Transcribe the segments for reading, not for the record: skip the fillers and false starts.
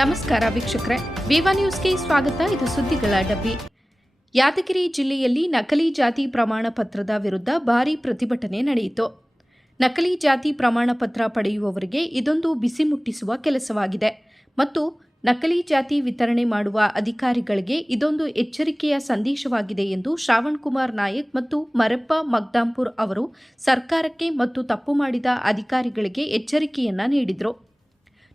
ನಮಸ್ಕಾರ ವೀಕ್ಷಕರೇ, ವಿವಾ ನ್ಯೂಸ್ಗೆ ಸ್ವಾಗತ. ಇದು ಸುದ್ದಿಗಳ ಡಬ್ಬಿ. ಯಾದಗಿರಿ ಜಿಲ್ಲೆಯಲ್ಲಿ ನಕಲಿ ಜಾತಿ ಪ್ರಮಾಣ ಪತ್ರದ ವಿರುದ್ಧ ಭಾರೀ ಪ್ರತಿಭಟನೆ ನಡೆಯಿತು. ನಕಲಿ ಜಾತಿ ಪ್ರಮಾಣ ಪತ್ರ ಪಡೆಯುವವರಿಗೆ ಇದೊಂದು ಬಿಸಿ ಮುಟ್ಟಿಸುವ ಕೆಲಸವಾಗಿದೆ ಮತ್ತು ನಕಲಿ ಜಾತಿ ವಿತರಣೆ ಮಾಡುವ ಅಧಿಕಾರಿಗಳಿಗೆ ಇದೊಂದು ಎಚ್ಚರಿಕೆಯ ಸಂದೇಶವಾಗಿದೆ ಎಂದು ಶ್ರಾವಣಕುಮಾರ್ ನಾಯಕ್ ಮತ್ತು ಮರಪ್ಪ ಮಗ್ದಾಂಪುರ್ ಅವರು ಸರ್ಕಾರಕ್ಕೆ ಮತ್ತು ತಪ್ಪು ಮಾಡಿದ ಅಧಿಕಾರಿಗಳಿಗೆ ಎಚ್ಚರಿಕೆಯನ್ನ ನೀಡಿದರು.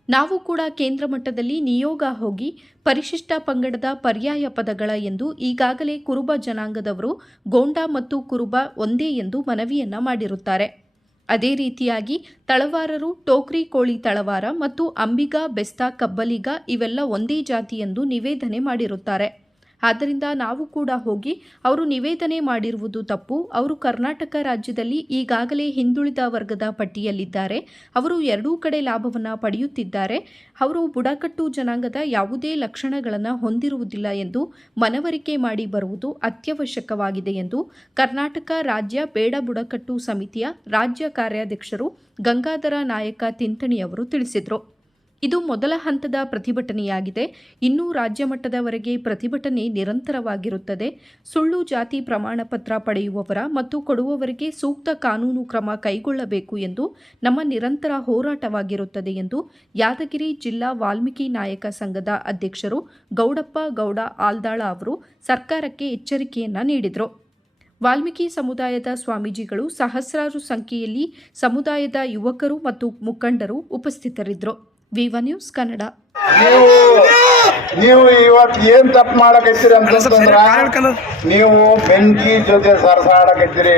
ನಾವು ಕೂಡ ಕೇಂದ್ರ ಮಟ್ಟದಲ್ಲಿ ನಿಯೋಗ ಹೋಗಿ ಪರಿಶಿಷ್ಟ ಪಂಗಡದ ಪರ್ಯಾಯ ಪದಗಳ ಎಂದು ಈಗಾಗಲೇ ಕುರುಬ ಜನಾಂಗದವರು ಗೋಂಡ ಮತ್ತು ಕುರುಬ ಒಂದೇ ಎಂದು ಮನವಿಯನ್ನ ಮಾಡಿರುತ್ತಾರೆ. ಅದೇ ರೀತಿಯಾಗಿ ತಳವಾರರು ಟೋಕ್ರಿ ಕೋಳಿ ತಳವಾರ ಮತ್ತು ಅಂಬಿಗ ಬೆಸ್ತ ಕಬ್ಬಲಿಗ ಇವೆಲ್ಲ ಒಂದೇ ಜಾತಿ ಎಂದು ನಿವೇದನೆ ಮಾಡಿರುತ್ತಾರೆ. ಆದ್ದರಿಂದ ನಾವು ಕೂಡ ಹೋಗಿ ಅವರು ನಿವೇದನೆ ಮಾಡಿರುವುದು ತಪ್ಪು. ಅವರು ಕರ್ನಾಟಕ ರಾಜ್ಯದಲ್ಲಿ ಈಗಾಗಲೇ ಹಿಂದುಳಿದ ವರ್ಗದ ಪಟ್ಟಿಯಲ್ಲಿದ್ದಾರೆ. ಅವರು ಎರಡೂ ಕಡೆ ಲಾಭವನ್ನು ಪಡೆಯುತ್ತಿದ್ದಾರೆ. ಅವರು ಬುಡಕಟ್ಟು ಜನಾಂಗದ ಯಾವುದೇ ಲಕ್ಷಣಗಳನ್ನು ಹೊಂದಿರುವುದಿಲ್ಲ ಎಂದು ಮನವರಿಕೆ ಮಾಡಿ ಬರುವುದು ಅತ್ಯವಶ್ಯಕವಾಗಿದೆ ಎಂದು ಕರ್ನಾಟಕ ರಾಜ್ಯ ಬೇಡ ಬುಡಕಟ್ಟು ಸಮಿತಿಯ ರಾಜ್ಯ ಕಾರ್ಯಾಧ್ಯಕ್ಷರು ಗಂಗಾಧರ ನಾಯಕ ತಿಂತಣಿಯವರು ತಿಳಿಸಿದರು. ಇದು ಮೊದಲ ಹಂತದ ಪ್ರತಿಭಟನೆಯಾಗಿದೆ. ಇನ್ನೂ ರಾಜ್ಯ ಮಟ್ಟದವರೆಗೆ ಪ್ರತಿಭಟನೆ ನಿರಂತರವಾಗಿರುತ್ತದೆ. ಸುಳ್ಳು ಜಾತಿ ಪ್ರಮಾಣ ಪತ್ರ ಪಡೆಯುವವರ ಮತ್ತು ಕೊಡುವವರಿಗೆ ಸೂಕ್ತ ಕಾನೂನು ಕ್ರಮ ಕೈಗೊಳ್ಳಬೇಕು ಎಂದು ನಮ್ಮ ನಿರಂತರ ಹೋರಾಟವಾಗಿರುತ್ತದೆ ಎಂದು ಯಾದಗಿರಿ ಜಿಲ್ಲಾ ವಾಲ್ಮೀಕಿ ನಾಯಕ ಸಂಘದ ಅಧ್ಯಕ್ಷರು ಗೌಡಪ್ಪ ಗೌಡ ಆಲ್ದಾಳ ಅವರು ಸರ್ಕಾರಕ್ಕೆ ಎಚ್ಚರಿಕೆಯನ್ನ ನೀಡಿದರು. ವಾಲ್ಮೀಕಿ ಸಮುದಾಯದ ಸ್ವಾಮೀಜಿಗಳು ಸಹಸ್ರಾರು ಸಂಖ್ಯೆಯಲ್ಲಿ ಸಮುದಾಯದ ಯುವಕರು ಮತ್ತು ಮುಖಂಡರು ಉಪಸ್ಥಿತರಿದ್ದರು. ವಿವಾ ನ್ಯೂಸ್ ಕನ್ನಡ. ನೀವು ಇವತ್ತು ಏನ್ ತಪ್ಪು ಮಾಡಕತ್ತೀರಿ ಅಂತಂದ್ರ ನೀವು ಬೆಂಕಿ ಜೊತೆ ಸರಸಾಡಕತ್ತೀರಿ.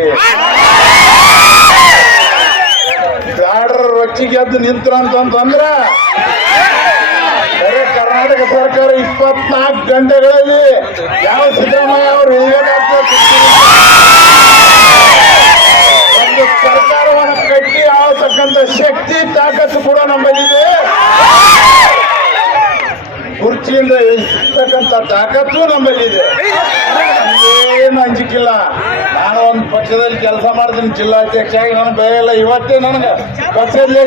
ಬ್ಯಾಡ್ರ ರೊಚ್ಚಿಗೆ ಎದ್ದು ನಿಂತ್ರ ಅಂತಂದ್ರ ಬರೀ ಕರ್ನಾಟಕ ಸರ್ಕಾರ 24 ಗಂಟೆಗಳಲ್ಲಿ ಯಾವ ಸಿದ್ದರಾಮಯ್ಯ ಅವರು ಒಂದು ಸರ್ಕಾರವನ್ನು ಕಟ್ಟಿ ಆಳ್ತಕ್ಕಂಥ ಶಕ್ತಿ ತಾಕತ್ತು ಕೂಡ ನಮ್ಮಲ್ಲಿದೆ. ಕುರ್ಚಿಯಿಂದ ಇರ್ತಕ್ಕಂಥ ತಾಕತ್ತು ನಮ್ಮಲ್ಲಿದೆ. ಏನು ಅಂಜಿಕಿಲ್ಲ. ನಾನು ಒಂದು ಪಕ್ಷದಲ್ಲಿ ಕೆಲಸ ಮಾಡ್ತೀನಿ, ಜಿಲ್ಲಾಧ್ಯಕ್ಷ ಆಗಿ ನನಗೆ ಭಯ ಇವತ್ತೇ ನನಗೆ ಪಕ್ಷದಲ್ಲಿ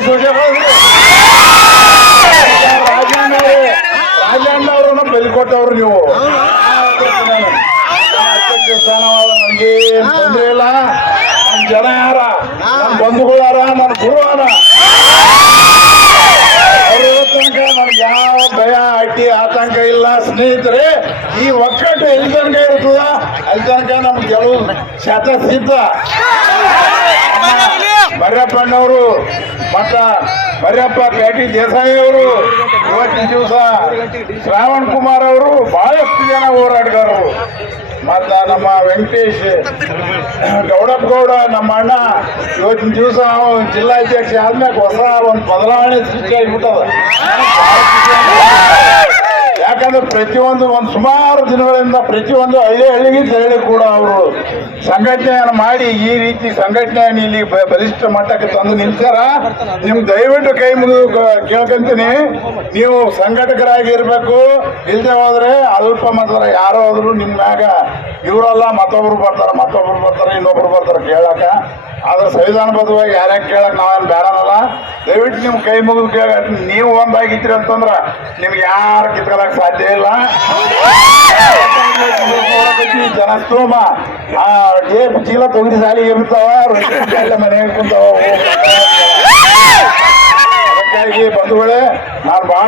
ರಾಜಣ್ಣ ಅವರನ್ನು ಬಲಿಕೊಟ್ಟವ್ರು ನೀವು. ಅಧ್ಯಕ್ಷ ಸ್ಥಾನವಾದ ನನಗೇನು ತೊಂದರೆ ಇಲ್ಲ. ನನ್ನ ಜನ ಯಾರ, ನನ್ನ ಬಂಧುಗಳಾರ, ನನ್ನ ಗುರುವಾರ, ತನಕ ನನಗೆ ಯಾವ ಭಯ ಅಡ್ಡಿ ಆತಂಕ ಇಲ್ಲ. ಸ್ನೇಹಿತರೆ, ಈ ಒಕ್ಕಟ್ಟು ಎಲ್ಲಿ ತನಕ ಇರ್ತದ ಅಲ್ಲಿ ತನಕ ನಮ್ಗೆ ಗೆಲುವು ಶತಸಿದ್ಧ. ಮರ್ಯಪ್ಪಣ್ಣವರು ಮತ್ತ ಮರ್ಯಪ್ಪ ಪ್ಯಾಟಿ ದೇಸಾಯಿ ಅವರು ಇವತ್ತಿನ ದಿವಸ ಶ್ರಾವಣ್ ಕುಮಾರ್ ಅವರು ಬಹಳಷ್ಟು ಜನ ಹೋರಾಟಗಾರರು ಮತ್ತ ನಮ್ಮ ವೆಂಕಟೇಶ್ ಗೌಡಪ್ಪ ಗೌಡ ನಮ್ಮ ಅಣ್ಣ ಇವತ್ತಿನ ದಿವಸ ನಾವು ಜಿಲ್ಲಾಧ್ಯಕ್ಷ ಆದ್ಮೇಲೆ ಹೊಸ ಒಂದು ಬದಲಾವಣೆ ಸೃಷ್ಟಿ ಆಗಿಬಿಟ್ಟದ. ಯಾಕಂದ್ರೆ ಪ್ರತಿಯೊಂದು ಸುಮಾರು ದಿನಗಳಿಂದ ಪ್ರತಿಯೊಂದು ಹಳ್ಳಿಗೆ ತೆರಳಿ ಕೂಡ ಅವರು ಸಂಘಟನೆಯನ್ನು ಮಾಡಿ ಈ ರೀತಿ ಸಂಘಟನೆಯನ್ನು ಇಲ್ಲಿ ಬಲಿಷ್ಠ ಮಟ್ಟಕ್ಕೆ ತಂದು ನಿಲ್ಸಾರ. ನಿಮ್ಗೆ ದಯವಿಟ್ಟು ಕೈ ಮುಗಿದು ಕೇಳ್ಕೊಂತೀನಿ, ನೀವು ಸಂಘಟಕರಾಗಿ ಇರಬೇಕು. ಇಲ್ಲದೆ ಹೋದ್ರೆ ಅಲ್ಪ ಮಾತ್ರ ಯಾರೋ ಹೋದ್ರು ನಿಮ್ಮ ಮ್ಯಾಗ ಇವರಲ್ಲ ಮತ್ತೊಬ್ರು ಬರ್ತಾರೆ ಇನ್ನೊಬ್ರು ಬರ್ತಾರೆ ಕೇಳಕ. ಆದ್ರೆ ಸಂವಿಧಾನಬದ್ಧವಾಗಿ ಯಾರ್ಯಾಕೆ ಕೇಳಕ್ ನಾವೇನು ಬೇಡನಲ್ಲ. ದಯವಿಟ್ಟು ನಿಮ್ ಕೈ ಮುಗಿದು ಕೇಳ. ನೀವು ಒಂದಾಗಿದ್ರಿ ಅಂತಂದ್ರ ನಿಮ್ಗೆ ಯಾರು ಕಿತ್ಕೊಳಕ್ ಸಾಧ್ಯ ಇಲ್ಲ. ಜನಸ್ತೋಮ ಡೇಪ್ ಚೀಲ ತೊಗರಿ ಸಾಲಿಗೆ ಇರ್ತಾವ, ರೊಟ್ಟಿ ಮನೆಗೆ ಕುಂತಾವ. ಅದಕ್ಕಾಗಿ ಬಂಧುಗಳೇ, ನಾನು ಭಾಳ